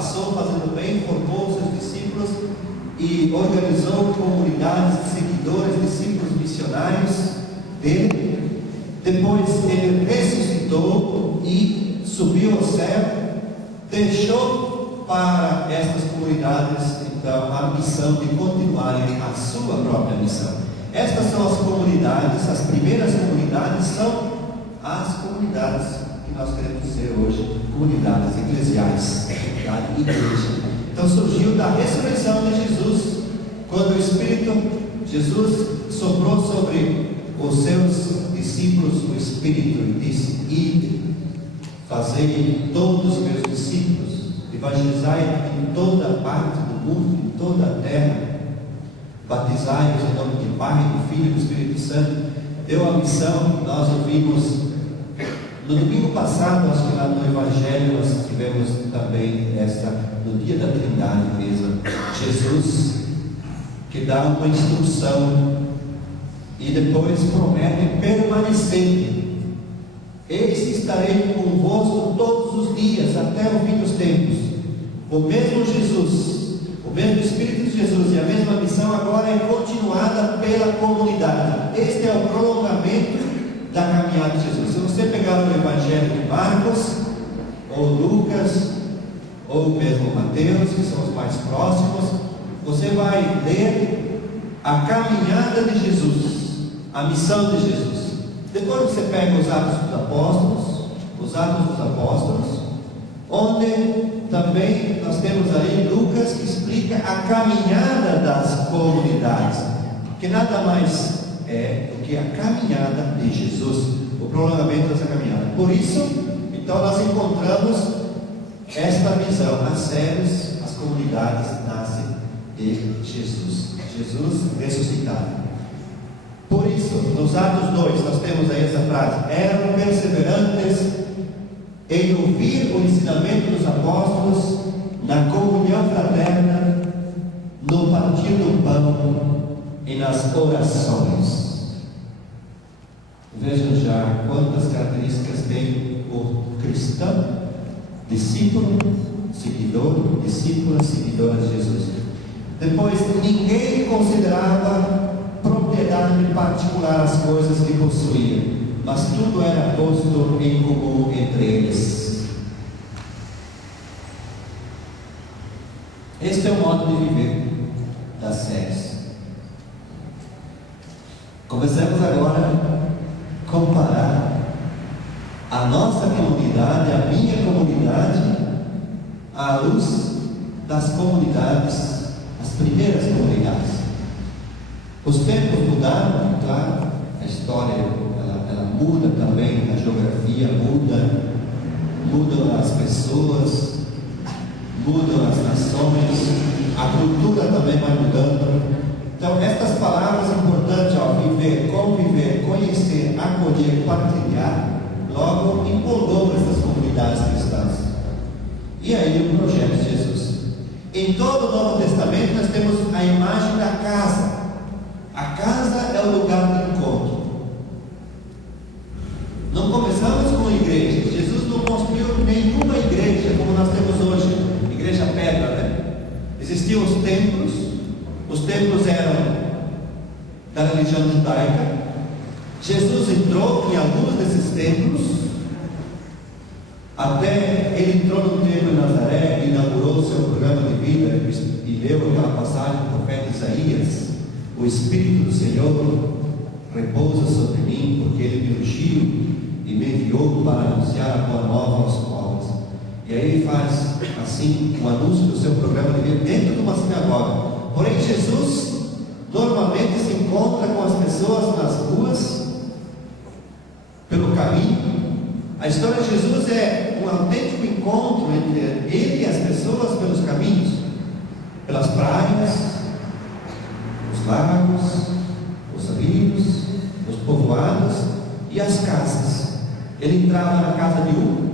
passou fazendo bem, formou seus discípulos e organizou comunidades de seguidores, discípulos missionários dele. Depois ele ressuscitou e subiu ao céu, deixou para estas comunidades então a missão de continuarem a sua própria missão. Estas são as comunidades, as primeiras comunidades são as comunidades que nós queremos ser hoje, comunidades eclesiais, comunidade igreja. Então surgiu da ressurreição de Jesus, quando o Espírito, Jesus soprou sobre os seus discípulos o Espírito e disse: ide, fazei todos os meus discípulos, evangelizai em toda parte do mundo, em toda a terra, batizai-os em nome do Pai, do Filho e do Espírito Santo. Deu a missão que nós ouvimos no domingo passado, acho que lá no Evangelho nós tivemos também no dia da Trindade mesmo, Jesus que dá uma instrução e depois promete permanecer. Eis que estarei convosco todos os dias até o fim dos tempos. O mesmo Jesus, o mesmo Espírito de Jesus e a mesma missão agora é continuada pela comunidade. Este é o prolongamento da caminhada de Jesus. Se você pegar o Evangelho de Marcos, ou Lucas, ou mesmo Mateus, que são os mais próximos, você vai ler a caminhada de Jesus, a missão de Jesus. Depois você pega os Atos dos Apóstolos, onde também nós temos aí Lucas que explica a caminhada das comunidades, que nada mais é do que a caminhada de Jesus, o prolongamento dessa caminhada. Por isso, então nós encontramos esta visão: as séries, as comunidades nascem de Jesus, Jesus ressuscitado. Por isso, nos Atos 2, nós temos aí essa frase: eram perseverantes em ouvir o ensinamento dos apóstolos, na comunhão fraterna, no partir do pão e nas orações. Vejam já quantas características tem o cristão, discípulo, seguidor, discípula, seguidora de Jesus. Depois, ninguém considerava propriedade particular as coisas que possuía, mas tudo era posto em comum entre eles. Este é o modo de viver das séries. Começamos agora a comparar a nossa comunidade, a minha comunidade, à luz das comunidades, as primeiras comunidades. Os tempos mudaram, claro, a história ela muda também, a geografia muda, mudam as pessoas, mudam as nações, a cultura também vai mudando. Então, estas palavras importantes, viver, conviver, conhecer, acolher, partilhar, logo empolgou essas comunidades cristãs. E aí o projeto de Jesus. Em todo o Novo Testamento nós temos a imagem da casa. A casa é o lugar de encontro. Não começamos com igrejas. Jesus não construiu nenhuma igreja como nós temos hoje, igreja pedra, né? Existiam os templos eram da religião judaica. Jesus entrou em alguns desses templos, até ele entrou no templo em Nazaré, inaugurou o seu programa de vida e leu aquela passagem do profeta Isaías: o Espírito do Senhor repousa sobre mim, porque ele me ungiu e me enviou para anunciar a boa nova aos povos. E aí ele faz assim o anúncio do seu programa de vida dentro de uma sinagoga. Porém, Jesus normalmente se encontra com as pessoas nas ruas, pelo caminho. A história de Jesus é um autêntico encontro entre ele e as pessoas pelos caminhos, pelas praias, os lagos, os rios, os povoados e as casas. Ele entrava na casa de um,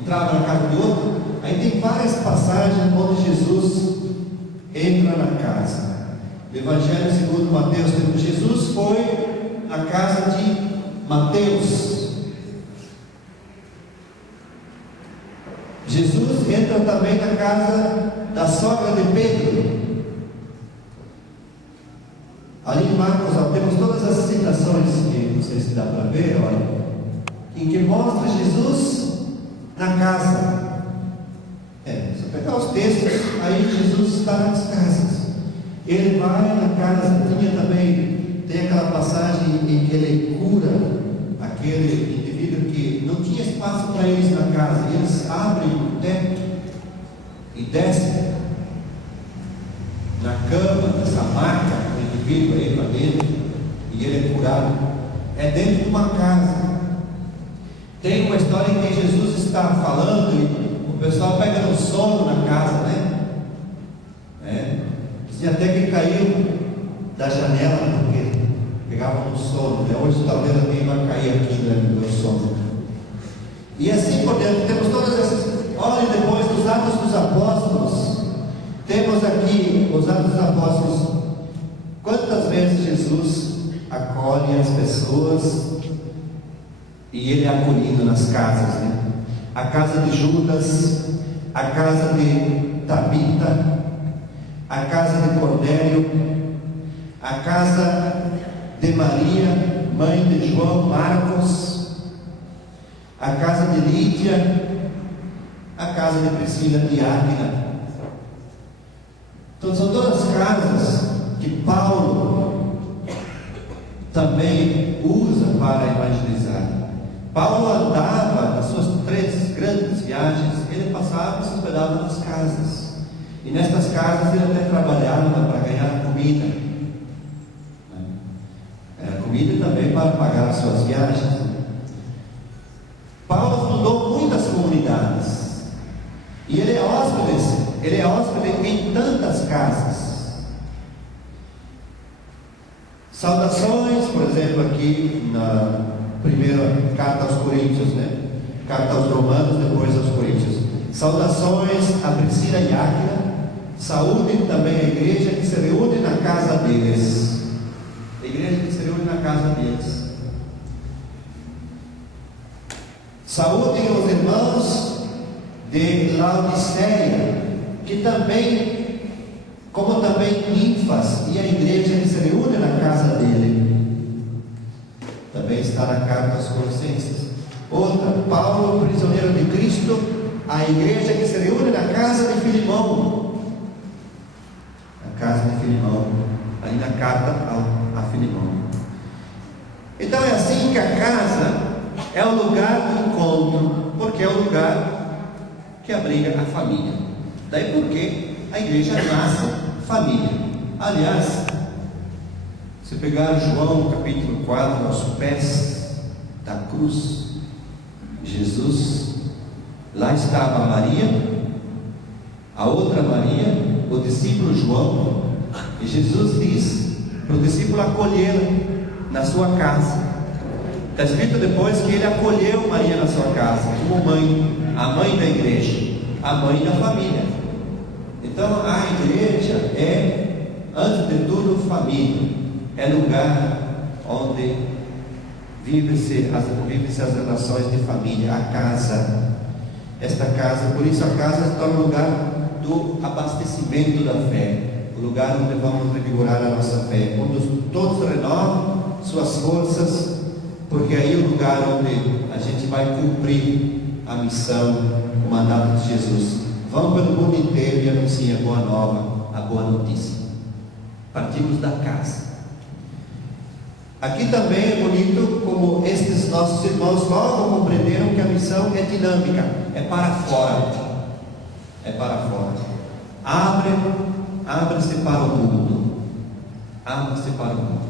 entrava na casa de outro. Aí tem várias passagens onde Jesus entra na casa. No Evangelho segundo Mateus, Jesus foi à casa de Mateus. Jesus entra também na casa da sogra de Pedro. Ali em Marcos, temos todas as citações que não sei se dá para ver, olha, em que mostra Jesus na casa. Se eu pegar os textos, aí Jesus está nas casas. Ele vai na casa, tem aquela passagem em que ele cura aquele indivíduo que não tinha espaço para eles na casa. Eles abrem o teto e descem na cama, nessa maca, o indivíduo aí para dentro, e ele é curado. É dentro de uma casa. Tem uma história em que Jesus está falando e o pessoal pega no sono na casa, né? Dizia até que caiu da janela, porque pegava no sono, né? Hoje talvez alguém vai cair aqui, né, no meu sono. E assim por dentro, temos todas essas. Olha, depois dos Atos dos Apóstolos, temos aqui os Atos dos Apóstolos. Quantas vezes Jesus acolhe as pessoas e ele é acolhido nas casas, né? A casa de Judas, a casa de Tabita, a casa de Cornélio, a casa de Maria, mãe de João Marcos, a casa de Lídia, a casa de Priscila e Áquila. Então são todas casas que Paulo também usa para evangelizar. Paulo andava nas suas 3 grandes viagens, ele passava e se hospedava nas casas. E nestas casas ele até trabalhava para ganhar comida. Comida também para pagar as suas viagens. Paulo fundou muitas comunidades. E ele é hóspede em tantas casas. Saudações, por exemplo, aqui na primeira carta aos Coríntios, né? Carta aos Romanos, depois aos Coríntios. Saudações a Priscila e Áquila. Saúde também a igreja que se reúne na casa deles. A igreja que se reúne na casa deles. Saúde os irmãos de Laodiceia, que também, como também Ninfas e a igreja que se reúne na casa dele. Também está na carta aos Colossenses. Outra, Paulo, prisioneiro de Cristo, a igreja que se reúne na casa de Filimão. A casa de Filimão, aí na carta a Filimão. Então é assim que a casa é o lugar do encontro, porque é o lugar que abriga a família. Daí porque a igreja nasce família. Aliás, se pegar João capítulo 4, aos pés da cruz, Jesus, lá estava Maria, a outra Maria, o discípulo João, e Jesus diz para o discípulo acolhê-la na sua casa. Está escrito depois que ele acolheu Maria na sua casa, como mãe, a mãe da igreja, a mãe da família. Então a igreja é, antes de tudo, família. É lugar onde vivem-se as relações de família, a casa. Esta casa, por isso a casa se torna o lugar do abastecimento da fé, o lugar onde vamos revigorar a nossa fé, onde todos renovam suas forças, porque aí é o lugar onde a gente vai cumprir a missão, o mandato de Jesus. Vão pelo mundo inteiro e anunciem a boa nova, a boa notícia. Partimos da casa. Aqui também é bonito como estes nossos irmãos logo compreenderam que a missão é dinâmica, é para fora. É para fora. Abre-se para o mundo. Abre-se para o mundo.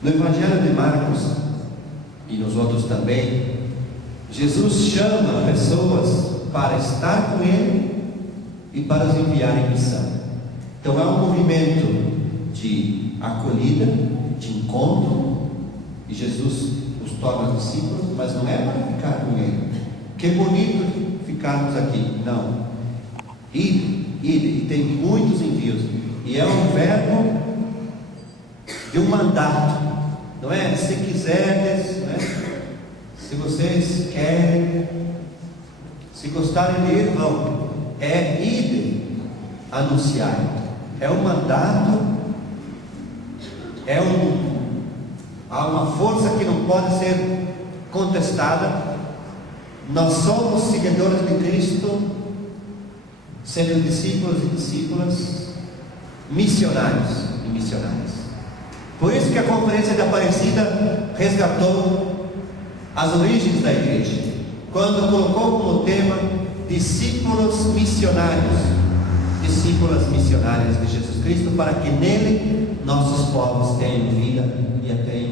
No Evangelho de Marcos e nos outros também, Jesus chama pessoas para estar com Ele e para os enviar em missão. Então é um movimento de acolhida, de encontro, e Jesus os torna discípulos, mas não é para ficar com Ele. Que bonito ficarmos aqui. Não. Ir, e tem muitos envios. E é um verbo de um mandato. Não é? Se quiseres, não é? Se vocês querem, se gostarem de ir, vão. é ide, anunciar. É um mandato, há uma força que não pode ser contestada. Nós somos seguidores de Cristo, sendo discípulos e discípulas, missionários e missionárias. Por isso que a Conferência de Aparecida resgatou as origens da igreja, quando colocou como tema discípulos missionários, de Jesus Cristo, para que nele nossos povos tenham vida e a tenham